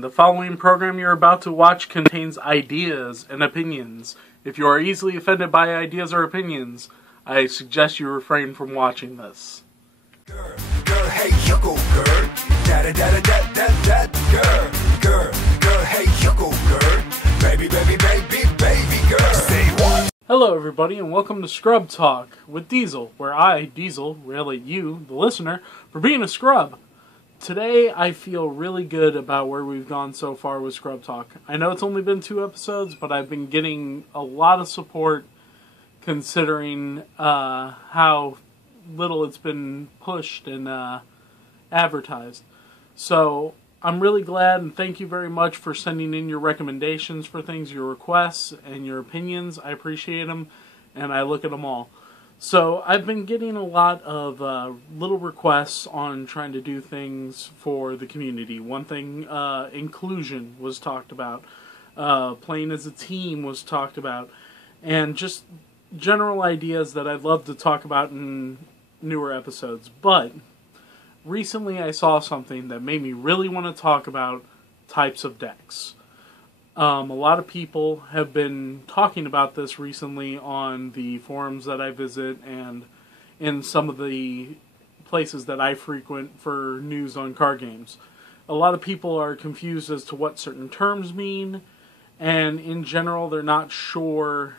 Attention! The following program you're about to watch contains ideas and opinions. If you are easily offended by ideas or opinions, I suggest you refrain from watching this. Girl, hey, you go, girl. Girl, hey, you go, girl. Baby, girl. Say what? Hello everybody and welcome to Scrub Talk with Diesel, where I, Diesel, rail at you, the listener, for being a scrub. Today I feel really good about where we've gone so far with Scrub Talk. I know it's only been 2 episodes, but I've been getting a lot of support considering how little it's been pushed and advertised. So I'm really glad, and thank you very much for sending in your recommendations for things, your requests, and your opinions. I appreciate them, and I look at them all. So I've been getting a lot of little requests on trying to do things for the community. One thing, inclusion was talked about. Playing as a team was talked about. And just general ideas that I'd love to talk about in newer episodes. But recently I saw something that made me really want to talk about types of decks. A lot of people have been talking about this recently on the forums that I visit and in some of the places that I frequent for news on card games. A lot of people are confused as to what certain terms mean, and in general they're not sure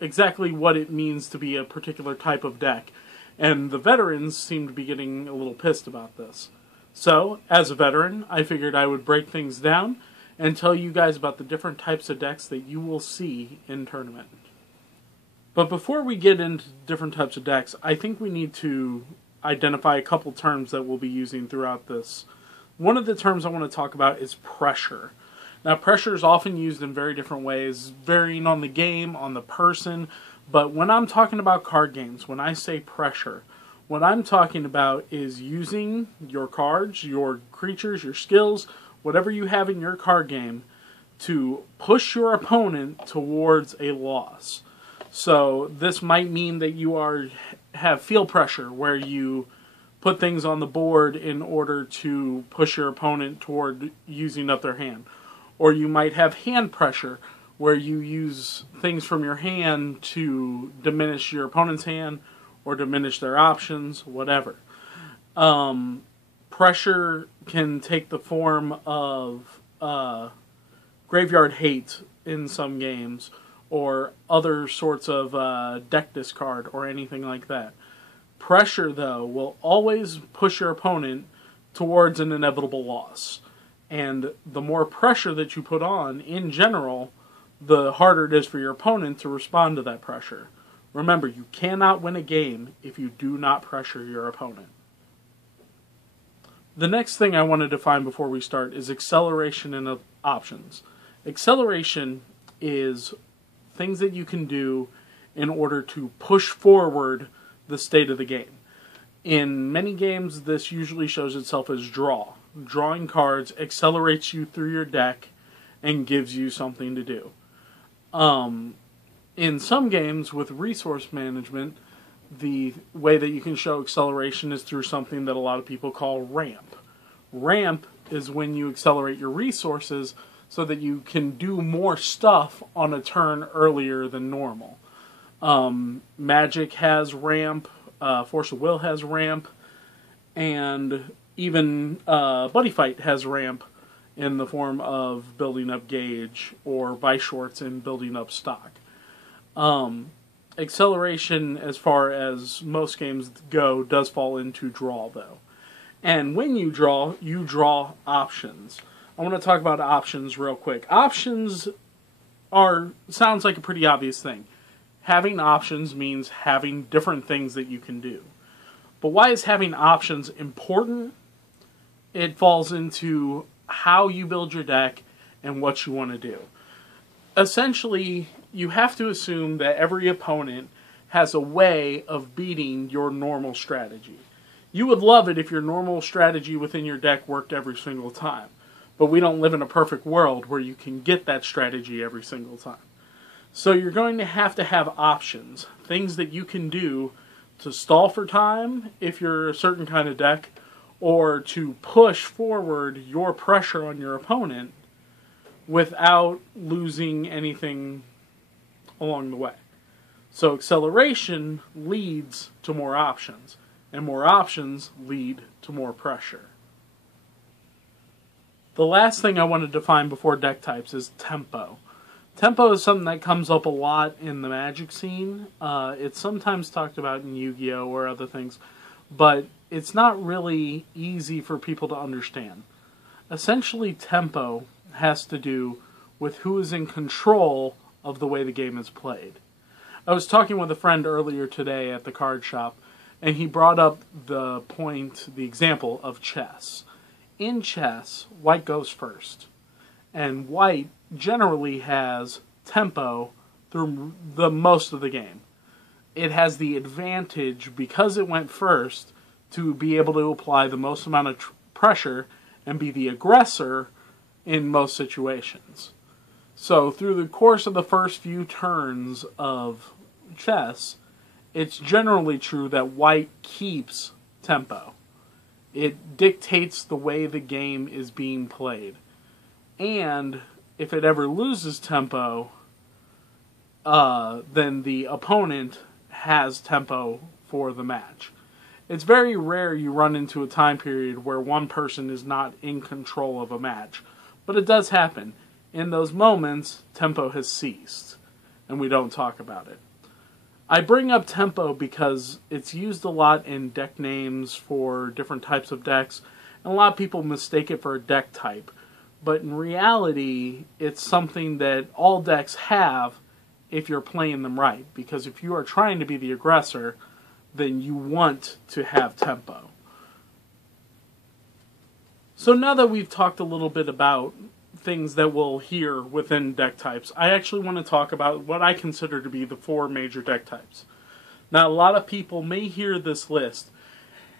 exactly what it means to be a particular type of deck. And the veterans seem to be getting a little pissed about this. So, as a veteran, I figured I would break things down and tell you guys about the different types of decks that you will see in tournament. But before we get into different types of decks, I think we need to identify a couple terms that we'll be using throughout this. One of the terms I want to talk about is pressure. Now, pressure is often used in very different ways, varying on the game, on the person, but when I'm talking about card games, when I say pressure, what I'm talking about is using your cards, your creatures, your skills, whatever you have in your card game, to push your opponent towards a loss. So this might mean that you have field pressure, where you put things on the board in order to push your opponent toward using up their hand. Or you might have hand pressure, where you use things from your hand to diminish your opponent's hand or diminish their options, whatever. Pressure can take the form of graveyard hate in some games, or other sorts of deck discard or anything like that. Pressure, though, will always push your opponent towards an inevitable loss. And the more pressure that you put on, in general, the harder it is for your opponent to respond to that pressure. Remember, you cannot win a game if you do not pressure your opponent. The next thing I want to define before we start is acceleration and options. Acceleration is things that you can do in order to push forward the state of the game. In many games, this usually shows itself as draw. Drawing cards accelerates you through your deck and gives you something to do. In some games with resource management, the way that you can show acceleration is through something that a lot of people call ramp. Ramp is when you accelerate your resources so that you can do more stuff on a turn earlier than normal. Magic has ramp, Force of Will has ramp, and even Buddy Fight has ramp in the form of building up gauge, or Vice Shorts in building up stock. Acceleration, as far as most games go, does fall into draw, though. And when you draw options. I want to talk about options real quick. Options sounds like a pretty obvious thing. Having options means having different things that you can do. But why is having options important? It falls into how you build your deck and what you want to do. Essentially, you have to assume that every opponent has a way of beating your normal strategy. You would love it if your normal strategy within your deck worked every single time. But we don't live in a perfect world where you can get that strategy every single time. So you're going to have options. Things that you can do to stall for time if you're a certain kind of deck, or to push forward your pressure on your opponent without losing anything along the way. So acceleration leads to more options, and more options lead to more pressure. The last thing I want to define before deck types is tempo. Tempo is something that comes up a lot in the Magic scene. It's sometimes talked about in Yu-Gi-Oh! Or other things, but it's not really easy for people to understand. Essentially, tempo has to do with who is in control of the way the game is played. I was talking with a friend earlier today at the card shop, and he brought up the example of chess. In chess, white goes first, and white generally has tempo through the most of the game. It has the advantage, because it went first, to be able to apply the most amount of pressure and be the aggressor in most situations. So through the course of the first few turns of chess, it's generally true that white keeps tempo. It dictates the way the game is being played. And if it ever loses tempo, then the opponent has tempo for the match. It's very rare you run into a time period where one person is not in control of a match. But it does happen. In those moments, tempo has ceased, and we don't talk about it. I bring up tempo because it's used a lot in deck names for different types of decks, and a lot of people mistake it for a deck type. But in reality, it's something that all decks have if you're playing them right. Because if you are trying to be the aggressor, then you want to have tempo. So now that we've talked a little bit about things that we'll hear within deck types, I actually want to talk about what I consider to be the 4 major deck types. Now, a lot of people may hear this list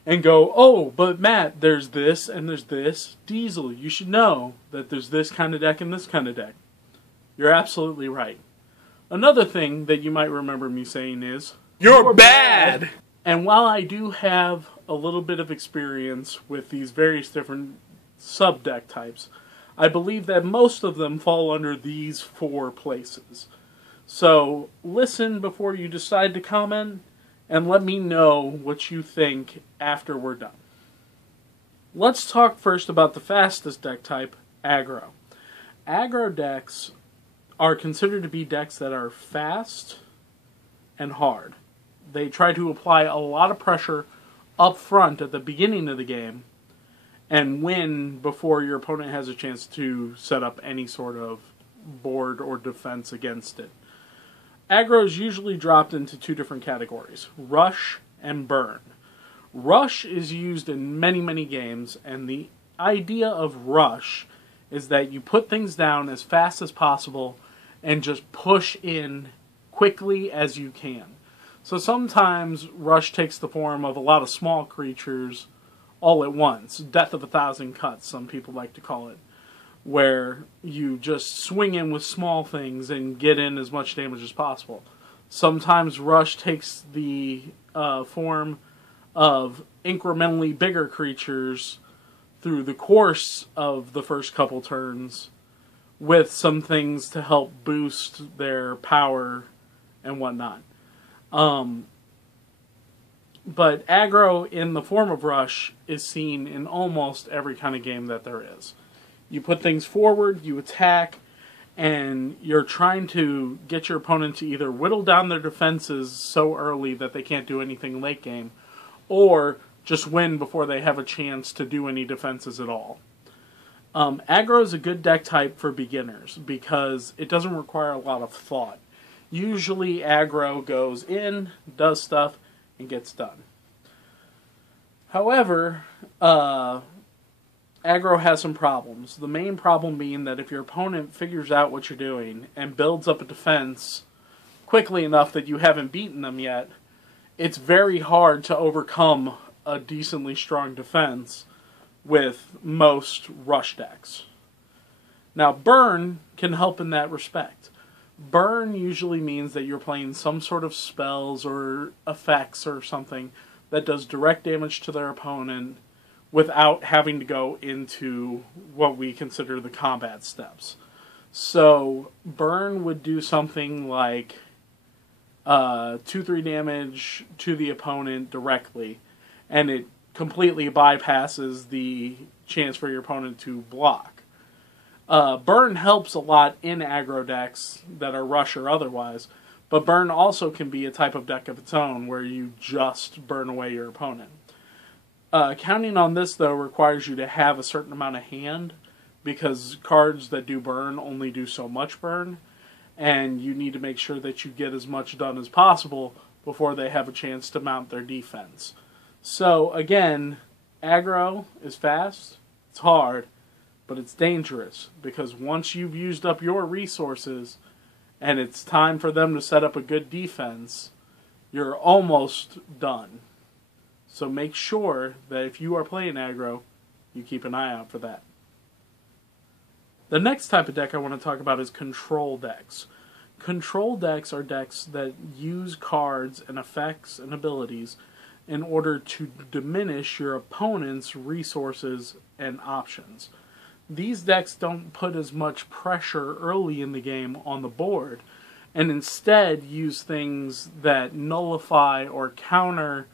and go, oh, but Matt, there's this and there's this. Diesel, you should know that there's this kind of deck and this kind of deck. You're absolutely right. Another thing that you might remember me saying is, you're bad! And while I do have a little bit of experience with these various different sub-deck types, I believe that most of them fall under these 4 places. So listen before you decide to comment, and let me know what you think after we're done. Let's talk first about the fastest deck type, Aggro. Aggro decks are considered to be decks that are fast and hard. They try to apply a lot of pressure up front at the beginning of the game and win before your opponent has a chance to set up any sort of board or defense against it. Aggro is usually dropped into 2 different categories, rush and burn. Rush is used in many, many games, and the idea of rush is that you put things down as fast as possible and just push in quickly as you can. So sometimes rush takes the form of a lot of small creatures all at once. Death of 1,000 cuts, some people like to call it. Where you just swing in with small things and get in as much damage as possible. Sometimes rush takes the form of incrementally bigger creatures through the course of the first couple turns with some things to help boost their power and whatnot. But aggro in the form of rush is seen in almost every kind of game that there is. You put things forward, you attack, and you're trying to get your opponent to either whittle down their defenses so early that they can't do anything late game, or just win before they have a chance to do any defenses at all. Aggro is a good deck type for beginners because it doesn't require a lot of thought. Usually aggro goes in, does stuff, and gets done. However, aggro has some problems. The main problem being that if your opponent figures out what you're doing and builds up a defense quickly enough that you haven't beaten them yet, it's very hard to overcome a decently strong defense with most rush decks. Now, burn can help in that respect. Burn usually means that you're playing some sort of spells or effects or something that does direct damage to their opponent without having to go into what we consider the combat steps. So burn would do something like 2-3 damage to the opponent directly, and it completely bypasses the chance for your opponent to block. Burn helps a lot in aggro decks that are rush or otherwise, but burn also can be a type of deck of its own where you just burn away your opponent. Counting on this, though, requires you to have a certain amount of hand, because cards that do burn only do so much burn, and you need to make sure that you get as much done as possible before they have a chance to mount their defense. So, again, aggro is fast, it's hard, but it's dangerous, because once you've used up your resources and it's time for them to set up a good defense, you're almost done. So make sure that if you are playing aggro, you keep an eye out for that. The next type of deck I want to talk about is control decks. Control decks are decks that use cards and effects and abilities in order to diminish your opponent's resources and options. These decks don't put as much pressure early in the game on the board, and instead use things that nullify or counter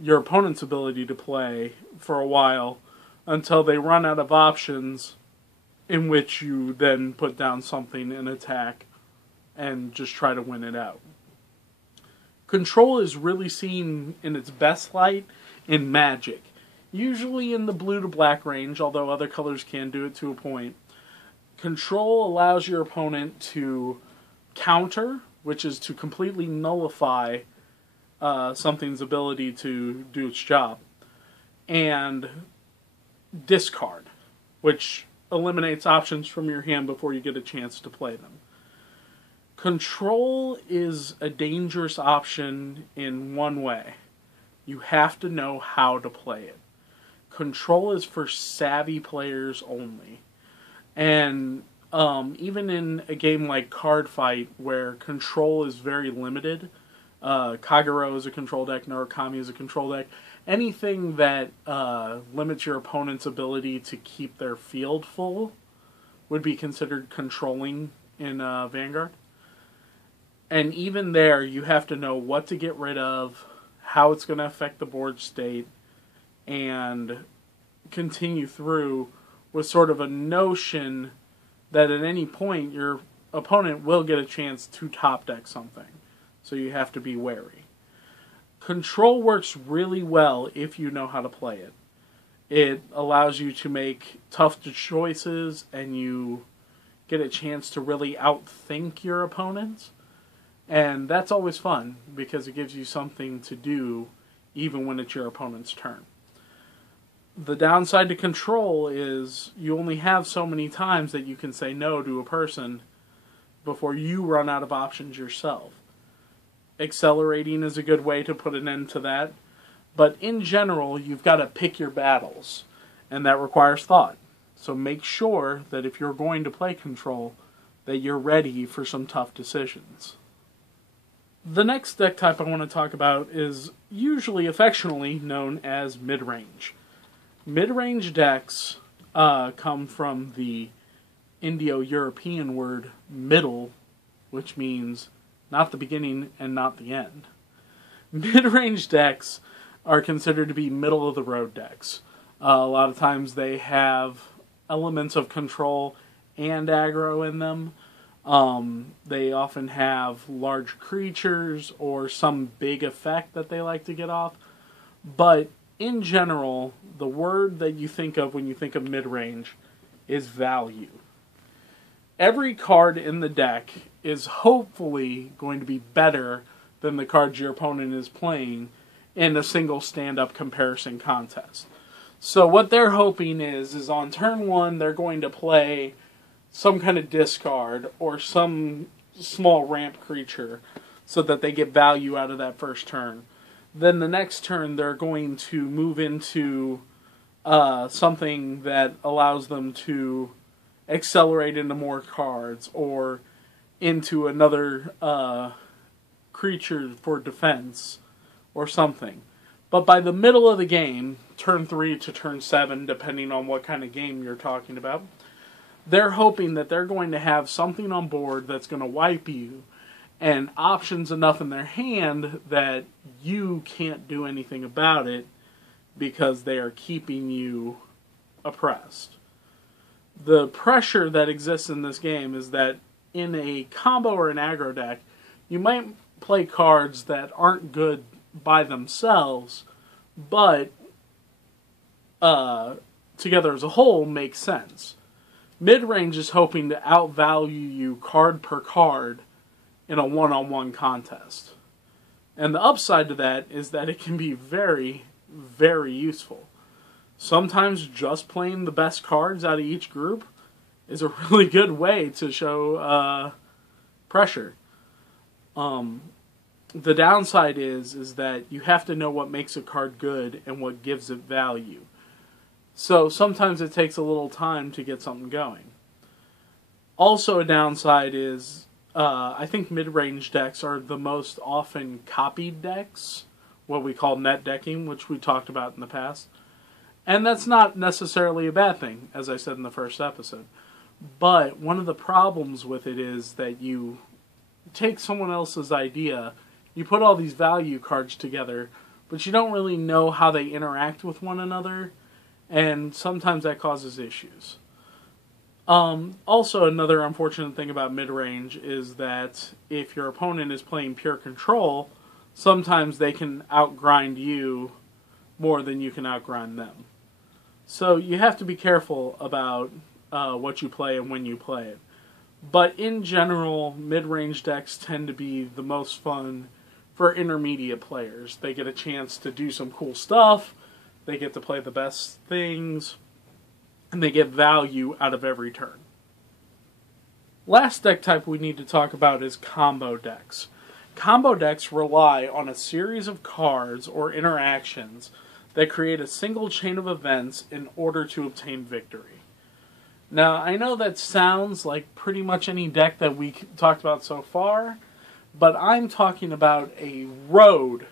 your opponent's ability to play for a while until they run out of options, in which you then put down something and attack and just try to win it out. Control is really seen in its best light in Magic, usually in the blue to black range, although other colors can do it to a point. Control allows your opponent to counter, which is to completely nullify something's ability to do its job, and discard, which eliminates options from your hand before you get a chance to play them. Control is a dangerous option in one way. You have to know how to play it. Control is for savvy players only. And even in a game like Card Fight, where control is very limited, Kagero is a control deck, Narukami is a control deck, anything that limits your opponent's ability to keep their field full would be considered controlling in Vanguard. And even there, you have to know what to get rid of, how it's going to affect the board state, and continue through with sort of a notion that at any point your opponent will get a chance to top deck something. So you have to be wary. Control works really well if you know how to play it. It allows you to make tough choices, and you get a chance to really outthink your opponents. And that's always fun, because it gives you something to do even when it's your opponent's turn. The downside to control is you only have so many times that you can say no to a person before you run out of options yourself. Accelerating is a good way to put an end to that, but in general, you've got to pick your battles, and that requires thought. So make sure that if you're going to play control, that you're ready for some tough decisions. The next deck type I want to talk about is usually affectionately known as mid-range. Mid-range decks come from the Indo-European word middle, which means not the beginning and not the end. Mid-range decks are considered to be middle-of-the-road decks. A lot of times they have elements of control and aggro in them. They often have large creatures or some big effect that they like to get off. But in general, the word that you think of when you think of mid-range is value. Every card in the deck is hopefully going to be better than the cards your opponent is playing in a single stand-up comparison contest. So what they're hoping is on turn one, they're going to play some kind of discard or some small ramp creature so that they get value out of that first turn. Then the next turn, they're going to move into something that allows them to accelerate into more cards, or into another creature for defense, or something. But by the middle of the game, turn 3 to turn 7, depending on what kind of game you're talking about, they're hoping that they're going to have something on board that's going to wipe you, and options enough in their hand that you can't do anything about it because they are keeping you oppressed. The pressure that exists in this game is that in a combo or an aggro deck, you might play cards that aren't good by themselves, but together as a whole make sense. Mid-range is hoping to outvalue you card per card in a one-on-one contest. And the upside to that is that it can be very, very useful. Sometimes just playing the best cards out of each group is a really good way to show pressure. The downside is that you have to know what makes a card good and what gives it value. So sometimes it takes a little time to get something going. Also a downside is I think mid-range decks are the most often copied decks, what we call net decking, which we talked about in the past. And that's not necessarily a bad thing, as I said in the first episode. But one of the problems with it is that you take someone else's idea, you put all these value cards together, but you don't really know how they interact with one another, and sometimes that causes issues. Also, another unfortunate thing about mid-range is that if your opponent is playing pure control, sometimes they can outgrind you more than you can outgrind them. So you have to be careful about what you play and when you play it. But in general, mid-range decks tend to be the most fun for intermediate players. They get a chance to do some cool stuff, they get to play the best things, and they get value out of every turn. Last deck type we need to talk about is combo decks. Combo decks rely on a series of cards or interactions that create a single chain of events in order to obtain victory. Now, I know that sounds like pretty much any deck that we talked about so far, but I'm talking about a road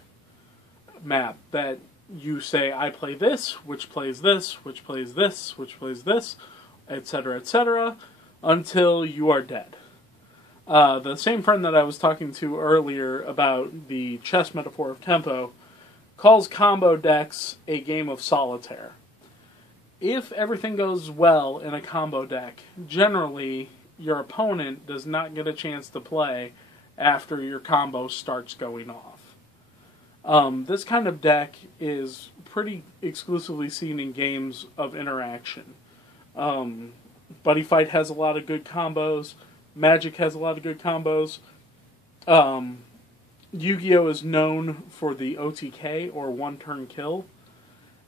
map that you say, I play this, which plays this, which plays this, which plays this, etc., until you are dead. The same friend that I was talking to earlier about the chess metaphor of tempo calls combo decks a game of solitaire. If everything goes well in a combo deck, generally your opponent does not get a chance to play after your combo starts going off. This kind of deck is pretty exclusively seen in games of interaction. Buddy Fight has a lot of good combos. Magic has a lot of good combos. Yu-Gi-Oh! Is known for the OTK, or one-turn kill,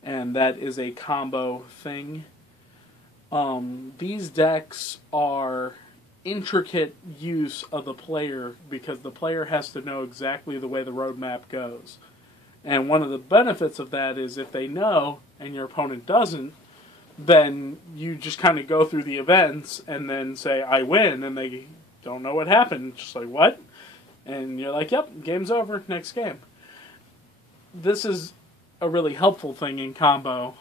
and that is a combo thing. These decks are intricate use of the player because the player has to know exactly the way the roadmap goes. And one of the benefits of that is if they know and your opponent doesn't, then you just kind of go through the events and then say, I win, and they don't know what happened. Just like, what? And you're like, yep, game's over, next game. This is a really helpful thing in combo,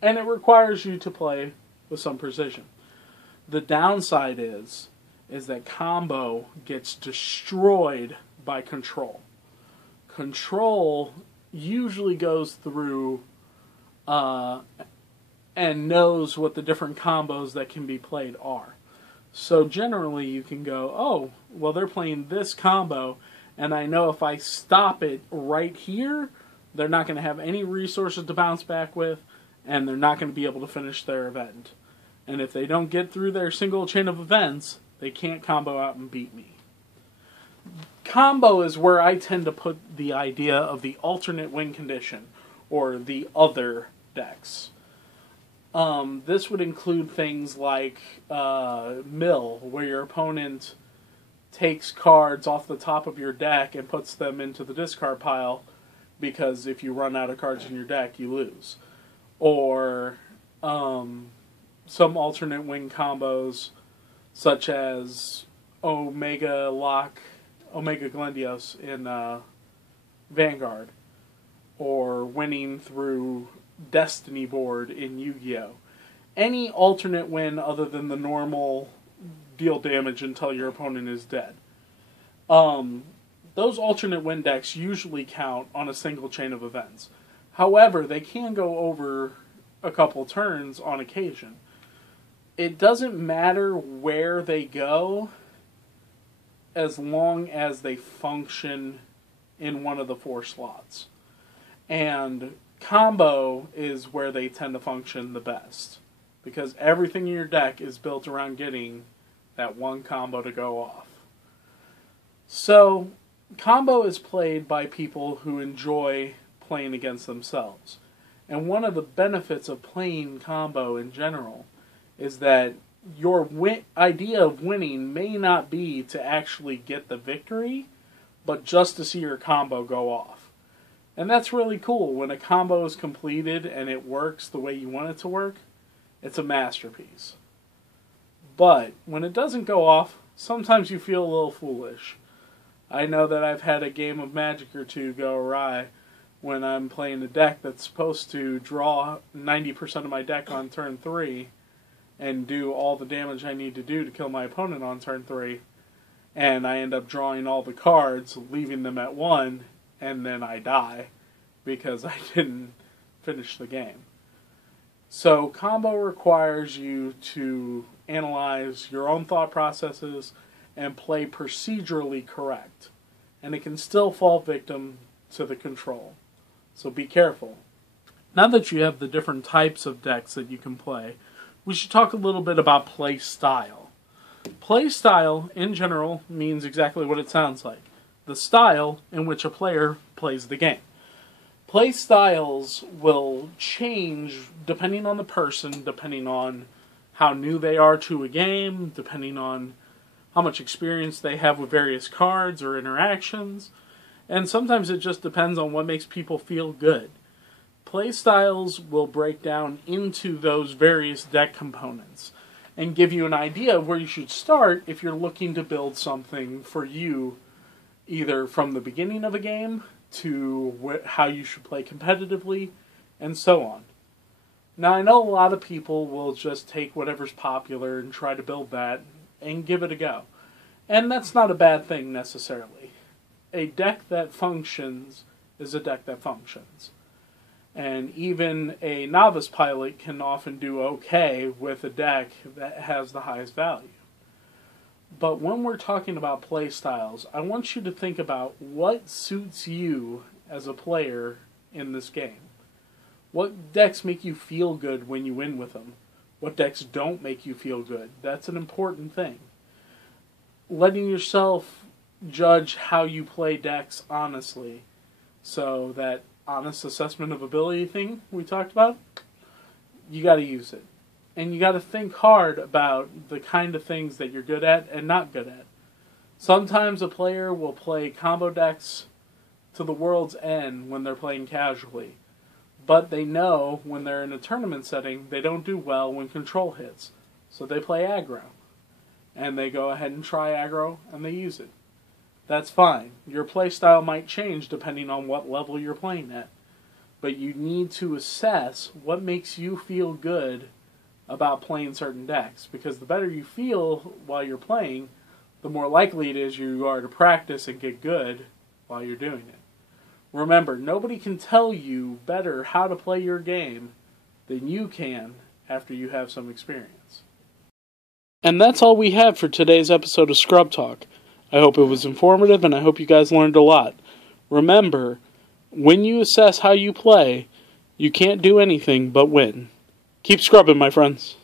and it requires you to play with some precision. The downside is that combo gets destroyed by control. Control usually goes through and knows what the different combos that can be played are. So generally you can go, oh, well they're playing this combo, and I know if I stop it right here, they're not going to have any resources to bounce back with, and they're not going to be able to finish their event. And if they don't get through their single chain of events, they can't combo out and beat me. Combo is where I tend to put the idea of the alternate win condition, or the other decks. This would include things like Mill, where your opponent takes cards off the top of your deck and puts them into the discard pile, because if you run out of cards in your deck, you lose. Or some alternate win combos, such as Omega Glendios in Vanguard, or winning through Destiny board in Yu-Gi-Oh! any alternate win other than the normal deal damage until your opponent is dead. Those alternate win decks usually count on a single chain of events. However, they can go over a couple turns on occasion. It doesn't matter where they go as long as they function in one of the 4 slots. And combo is where they tend to function the best, because everything in your deck is built around getting that one combo to go off. So, combo is played by people who enjoy playing against themselves. And one of the benefits of playing combo in general is that your idea of winning may not be to actually get the victory, but just to see your combo go off. And that's really cool. When a combo is completed and it works the way you want it to work, it's a masterpiece. But when it doesn't go off, sometimes you feel a little foolish. I know that I've had a game of Magic or two go awry when I'm playing a deck that's supposed to draw 90% of my deck on turn 3 and do all the damage I need to do to kill my opponent on turn 3, and I end up drawing all the cards, leaving them at 1, and then I die because I didn't finish the game. So combo requires you to analyze your own thought processes and play procedurally correct. And it can still fall victim to the control. So be careful. Now that you have the different types of decks that you can play, we should talk a little bit about play style. Play style, in general, means exactly what it sounds like. The style in which a player plays the game. Play styles will change depending on the person, depending on how new they are to a game, depending on how much experience they have with various cards or interactions, and sometimes it just depends on what makes people feel good. Play styles will break down into those various deck components and give you an idea of where you should start if you're looking to build something for you, either from the beginning of a game to how you should play competitively, and so on. Now, I know a lot of people will just take whatever's popular and try to build that and give it a go. And that's not a bad thing necessarily. A deck that functions is a deck that functions. And even a novice pilot can often do okay with a deck that has the highest value. But when we're talking about play styles, I want you to think about what suits you as a player in this game. What decks make you feel good when you win with them? What decks don't make you feel good? That's an important thing. Letting yourself judge how you play decks honestly, so that honest assessment of ability thing we talked about, you got to use it. And you got to think hard about the kind of things that you're good at and not good at. Sometimes a player will play combo decks to the world's end when they're playing casually. But they know when they're in a tournament setting, they don't do well when control hits. So they play aggro. And they go ahead and try aggro, and they use it. That's fine. Your playstyle might change depending on what level you're playing at. But you need to assess what makes you feel good about playing certain decks. Because the better you feel while you're playing, the more likely it is you are to practice and get good while you're doing it. Remember, nobody can tell you better how to play your game than you can after you have some experience. And that's all we have for today's episode of Scrub Talk. I hope it was informative, and I hope you guys learned a lot. Remember, when you assess how you play, you can't do anything but win. Keep scrubbing, my friends.